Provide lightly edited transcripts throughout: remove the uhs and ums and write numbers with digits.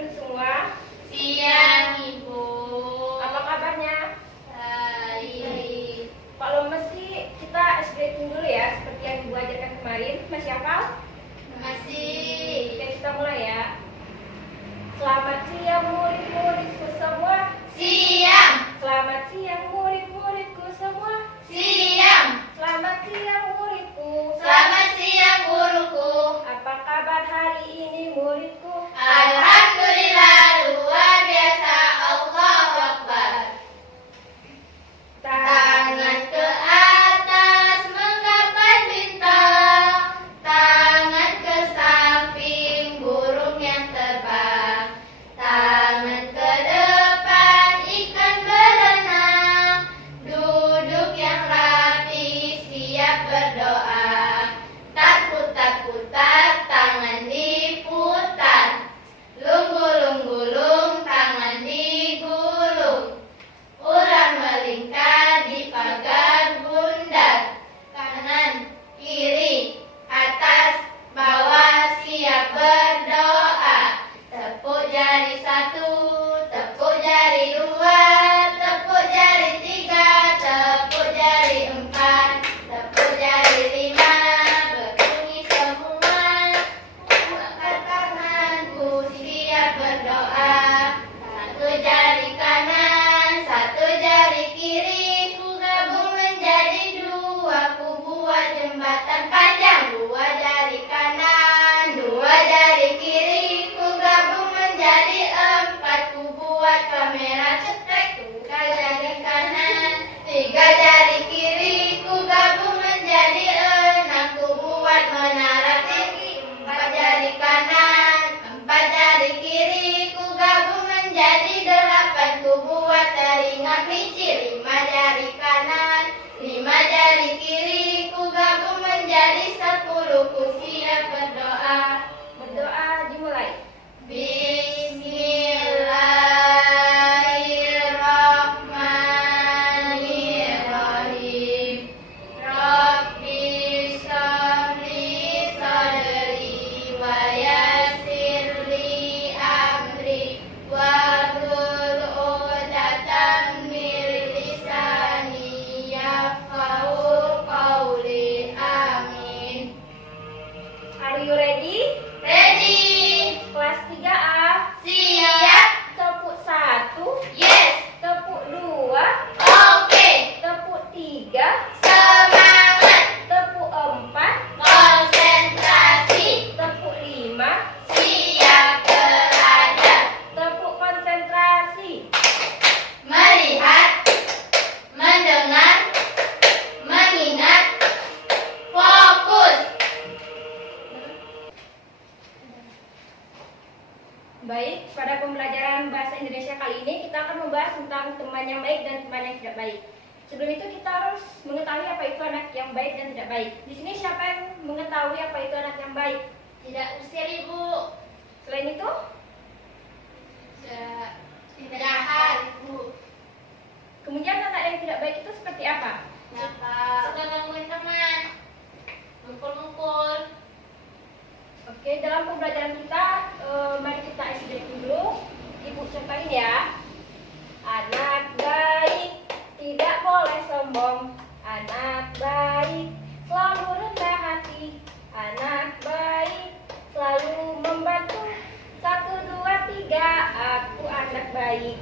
murid semua. Siang, Ibu. Apa kabarnya? Baik. Kalau mesti kita ice breaking dulu ya, seperti yang Ibu ajarkan kemarin. Masih hafal? Masih. Oke, kita mulai ya. Selamat siang murid-muridku semua. Siang. Selamat siang murid-muridku semua. Siang. Selamat siang muridku. Selamat siang, guruku. Apa kabar hari ini muridku? Alhamdulillah, luar biasa. Allahu Akbar. Tangan ke atas menggapai bintang, tangan ke samping burung yang terbang, tangan ke depan ikan berenang, duduk yang rapi siap berdoa, tak putar-putar tangan diputar, lung-gulung-gulung tangan digulung. Ular melingkar di pagar bundar, kanan, kiri, atas, bawah siap berdoa. Tepuk jari satu, tepuk jari dua, tepuk jari tiga, tepuk jari empat, tepuk jari lima, berbunyi semua. Angkat tanganku siap berdoa. Satu jari kanan, satu jari kiri, ku gabung menjadi dua, ku buat jembatan panjang. Dua jari kanan, dua jari kiri, ku gabung menjadi empat, ku buat kamera cetek. Tiga jari kanan, tiga jari kiri, ku gabung menjadi enam, ku buat menara tinggi. Empat jari kanan, empat jari kiri, ku gabung menjadi delapan, ku buat telinga kelinci. Lima jari kanan, lima jari kiri, ku gabung menjadi 10, ku siap berdoa. Berdoa dimulai. Bismillahirrahmanirrahim. Rabbi shrahli sadri wa yassirli amri wahlul 'uqdatam min lisani yafqahu qawli. Amin. Are you ready? Ready? Kelas 3A. Siap. Tepuk 1, Yes. tepuk 2, Oke. tepuk 3, Semangat. tepuk 4, Konsentrasi. tepuk 5, Siap berada. tepuk konsentrasi. Melihat, mendengar, mengingat, fokus. Baik, pada pembelajaran bahasa Indonesia kali ini kita akan membahas tentang teman yang baik dan teman yang tidak baik. Sebelum itu kita harus mengetahui apa itu anak yang baik dan tidak baik. Di sini siapa yang mengetahui apa itu anak yang baik? Tidak usir, Ibu. Selain itu, Jahat, Ibu. kemudian anak yang tidak baik itu seperti apa? Suka gangguin teman. Mukul-mukul. Oke, dalam pembelajaran kita, mari kita SD dulu. Ibu contohin ya. Anak baik tidak boleh sombong. Anak baik selalu rendah hati. Anak baik selalu membantu. 1, 2, 3, aku anak baik.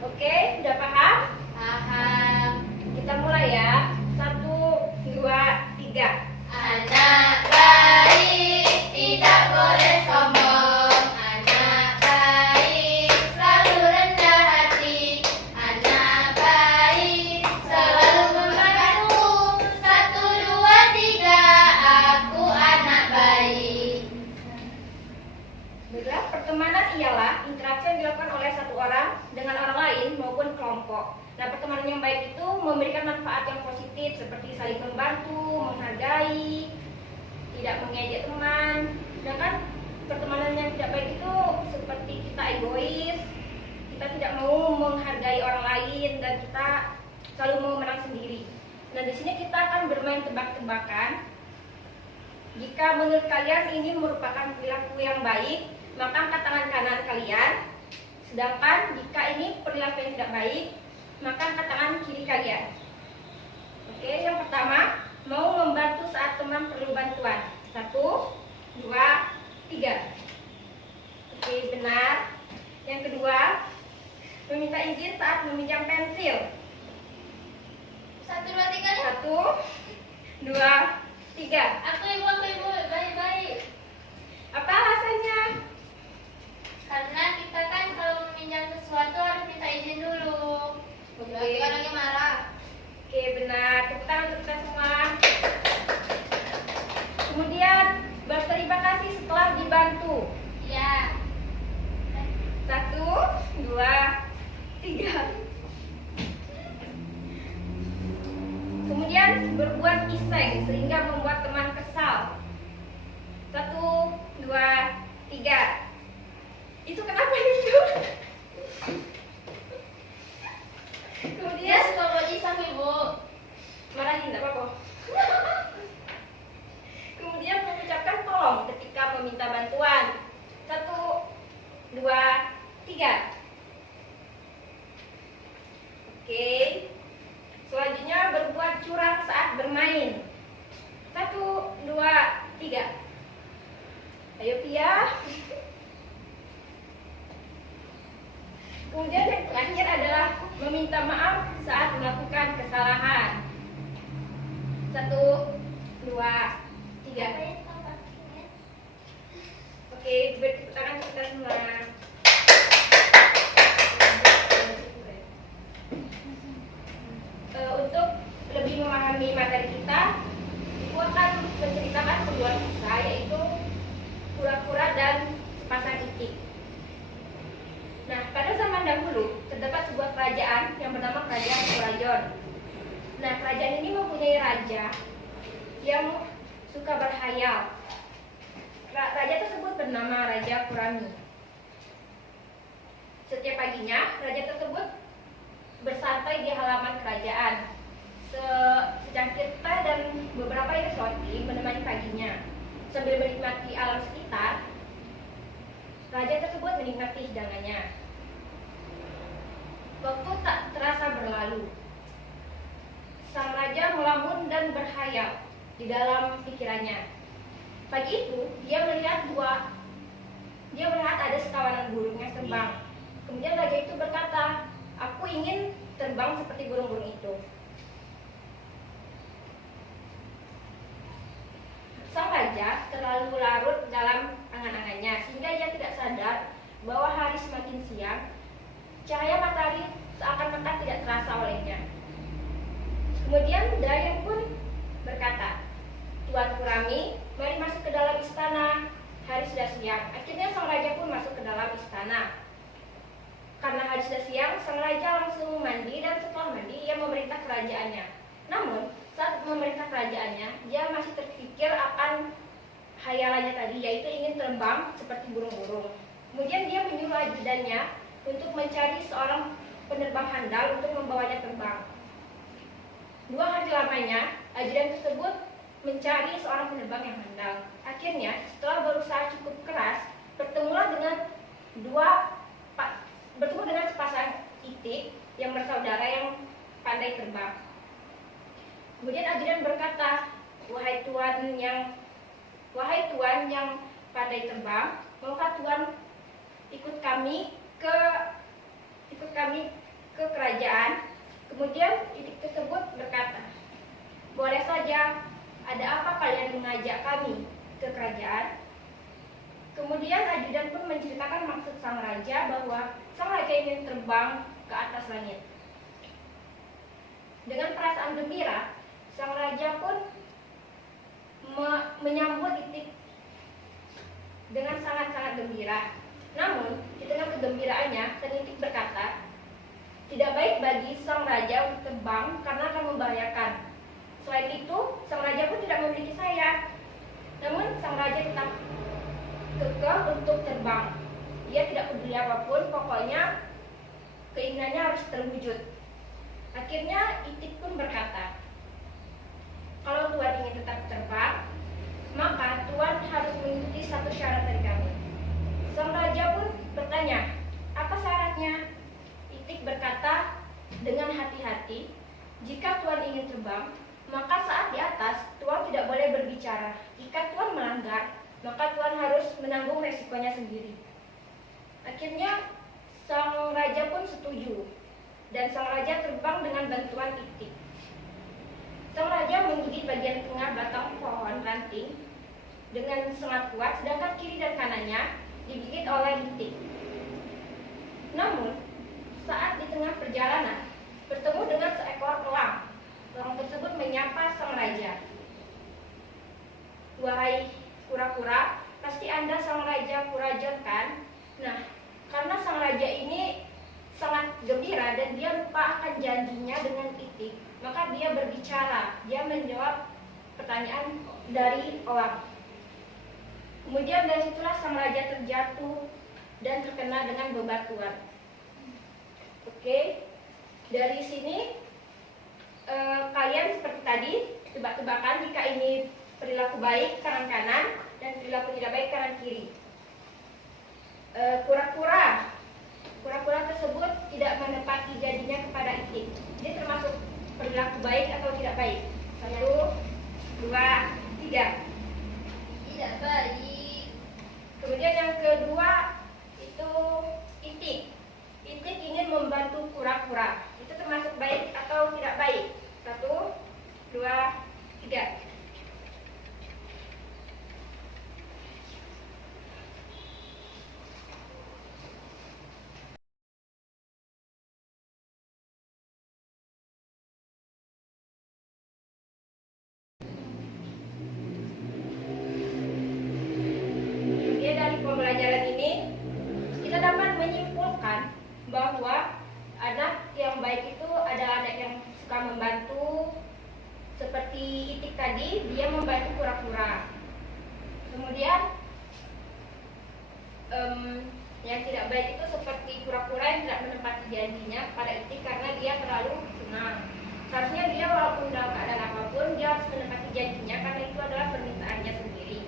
Oke, udah paham? Paham. Kita mulai ya. 1, 2, 3. Anak baik tidak boleh sombong. Anak baik selalu rendah hati. Anak baik selalu membantu. 1, 2, 3, aku anak baik. Baiklah, pertemanan ialah interaksi yang dilakukan oleh satu orang dengan orang lain maupun kelompok. Nah, pertemanan yang baik itu memberikan manfaat yang positif seperti saling membantu, menghargai, tidak mengejek teman. Sedangkan pertemanan yang tidak baik itu seperti kita egois, kita tidak mau menghargai orang lain dan kita selalu mau menang sendiri. Nah, di sini kita akan bermain tebak-tebakan. Jika menurut kalian ini merupakan perilaku yang baik, maka angkat tangan kanan kalian. Sedangkan jika ini perilaku yang tidak baik, maka angkat tangan kiri kalian. Oke, yang pertama, mau membantu saat teman perlu bantuan. 1, 2, 3. Oke, benar. Yang kedua, meminta izin saat meminjam pensil. 1, 2, 3 nih. 1, 2, 3. Aku ibu, baik-baik. Apa alasannya? Karena kita kan kalau meminjam sesuatu harus minta izin dulu. Oke. Berarti orangnya marah. Oke, benar. Tepuk tangan untuk kita semua. Kemudian, berterima kasih setelah dibantu. Ya. 1, 2, 3. Kemudian, berbuat iseng sehingga membuat teman kesal. 1, 2, 3. Itu kenapa itu? Dia Kemudian, suka buat iseng ibu. marahin, tidak apa-apa. Kemudian mengucapkan tolong ketika meminta bantuan. 1, 2, 3. Oke. Selanjutnya berbuat curang saat bermain. 1, 2, 3. Ayo Pia. Kemudian yang terakhir adalah meminta maaf saat melakukan kesalahan. 1, 2, 3. Oke, bertepuk tangan kita semua. Untuk lebih memahami materi kita, Ibu akan menceritakan sebuah kisah, yaitu kura-kura dan sepasang itik. Nah, pada zaman dahulu terdapat sebuah kerajaan yang bernama Kerajaan Kurajon. Nah, kerajaan ini mempunyai raja yang suka berhayal. Raja tersebut bernama Raja Kurami. Setiap paginya, raja tersebut bersantai di halaman kerajaan. Secangkir teh dan beberapa air roti menemani paginya. Sambil menikmati alam sekitar, raja tersebut menikmati hidangannya. Waktu tak terasa berlalu. Sang raja melamun dan berhayal di dalam pikirannya. Pagi itu, dia melihat ada sekawanan burung yang terbang. Kemudian raja itu berkata, "Aku ingin terbang seperti burung-burung itu." Sang raja terlalu larut dalam angan-angannya sehingga ia tidak sadar bahwa hari semakin siang. Cahaya matahari seakan-akan tidak terasa olehnya. Kemudian Dayang pun berkata, "Tuan Kurami, mari masuk ke dalam istana. Hari sudah siang." Akhirnya sang raja pun masuk ke dalam istana. Karena hari sudah siang, sang raja langsung mandi dan setelah mandi ia memerintah kerajaannya. Namun, saat memerintah kerajaannya, dia masih terpikir akan hayalannya tadi, yaitu ingin terbang seperti burung-burung. Kemudian dia menyuruh ajudannya untuk mencari seorang penerbang handal untuk membawanya terbang. 2 hari lamanya, ajudan tersebut mencari seorang penerbang yang handal. Akhirnya, setelah berusaha cukup keras, bertemu dengan sepasang itik yang bersaudara yang pandai terbang. Kemudian ajudan berkata, wahai tuan yang pandai terbang, maukah tuan ikut kami ke kerajaan?" Kemudian itik tersebut berkata, "Boleh saja, ada apa kalian mengajak kami ke kerajaan?" Kemudian ajudan pun menceritakan maksud sang raja bahwa sang raja ingin terbang ke atas langit. Dengan perasaan gembira, sang raja pun menyambut itik dengan sangat-sangat gembira. Namun, di tengah kegembiraannya, sang itik berkata, tidak baik bagi sang raja untuk terbang karena akan membahayakan. Selain itu, sang raja pun tidak memiliki sayap. Namun, sang raja tetap kekeh untuk terbang. Ia tidak peduli apapun, pokoknya keinginannya harus terwujud. Akhirnya itik pun berkata, "Kalau tuan ingin tetap terbang, maka tuan harus mengikuti satu syarat dari kami." Sang raja pun bertanya, "Apa syarat menanggung resikonya sendiri. Akhirnya sang raja pun setuju dan sang raja terbang dengan bantuan itik. Sang raja menggigit bagian tengah batang pohon ranting dengan sangat kuat, sedangkan kiri dan kanannya digigit oleh itik. Namun, saat di tengah perjalanan, bertemu dengan seekor elang. Elang tersebut menyapa sang raja. "Wahai kura-kura, pasti Anda sang raja Kurajon kan?" Nah, karena sang raja ini sangat gembira dan dia lupa akan janjinya dengan itik, maka dia berbicara. Dia menjawab pertanyaan dari elang. Kemudian dari situlah sang raja terjatuh dan terkena dengan bebatuan. Oke, dari sini kalian seperti tadi tebak-tebakan jika ini perilaku baik kanan kanan dan perilaku tidak baik kanan kiri. Kura-kura tersebut tidak menepati janjinya kepada itik. Ini termasuk perilaku baik atau tidak baik? 1, 2, 3. Tidak baik. Kemudian yang kedua itu itik. Itik ingin membantu kura-kura. Itu termasuk baik atau tidak baik? 1, 2, 3. Dari pembelajaran ini kita dapat menyimpulkan bahwa anak yang baik itu adalah anak yang suka membantu. Seperti itik tadi, dia membantu kura-kura. Kemudian yang tidak baik itu seperti kura-kura yang tidak menepati janjinya pada itik karena dia terlalu senang. Seharusnya dia walaupun dalam keadaan apapun, dia harus menepati janjinya karena itu adalah permintaannya sendiri.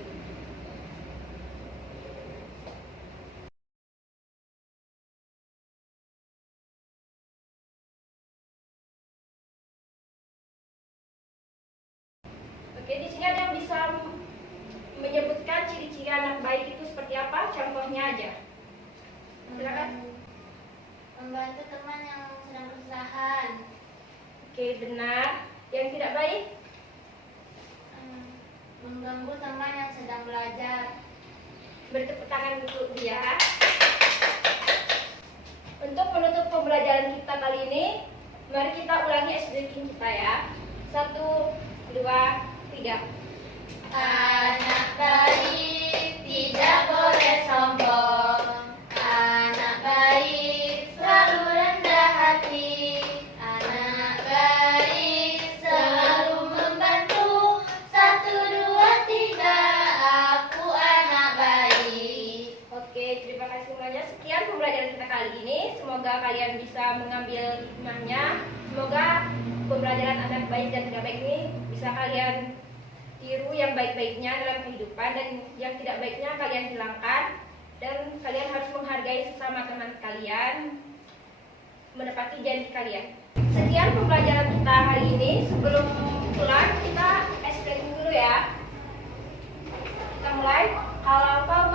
Oke, di sini ada yang bisa menyebutkan ciri-ciri anak baik itu seperti apa? Contohnya aja. Silakan. Membantu teman yang sedang kesusahan. Oke, benar. Yang tidak baik? Mengganggu teman yang sedang belajar. Beri tepuk tangan untuk dia. Untuk menutup pembelajaran kita kali ini, mari kita ulangi ice breaking kita ya. 1, 2, 3. Anak baik tidak boleh sombong. Anak baik selalu rendah hati. Anak baik selalu membantu. 1, 2, 3. Aku anak baik. Oke, terima kasih semuanya. Sekian pembelajaran kita kali ini. Semoga kalian bisa mengambil hikmahnya. Semoga pembelajaran anak baik dan tidak baik ini bisa kalian tiru yang baik-baiknya dalam kehidupan dan yang tidak baiknya kalian hilangkan, dan kalian harus menghargai sesama teman kalian, menepati janji kalian. Sekian pembelajaran kita hari ini. Sebelum pulang kita explain dulu ya. Kita mulai. Kalau kau